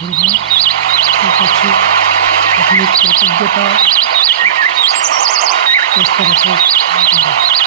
film खूप अच्छी अपनी कृतज्ञता किस तरह से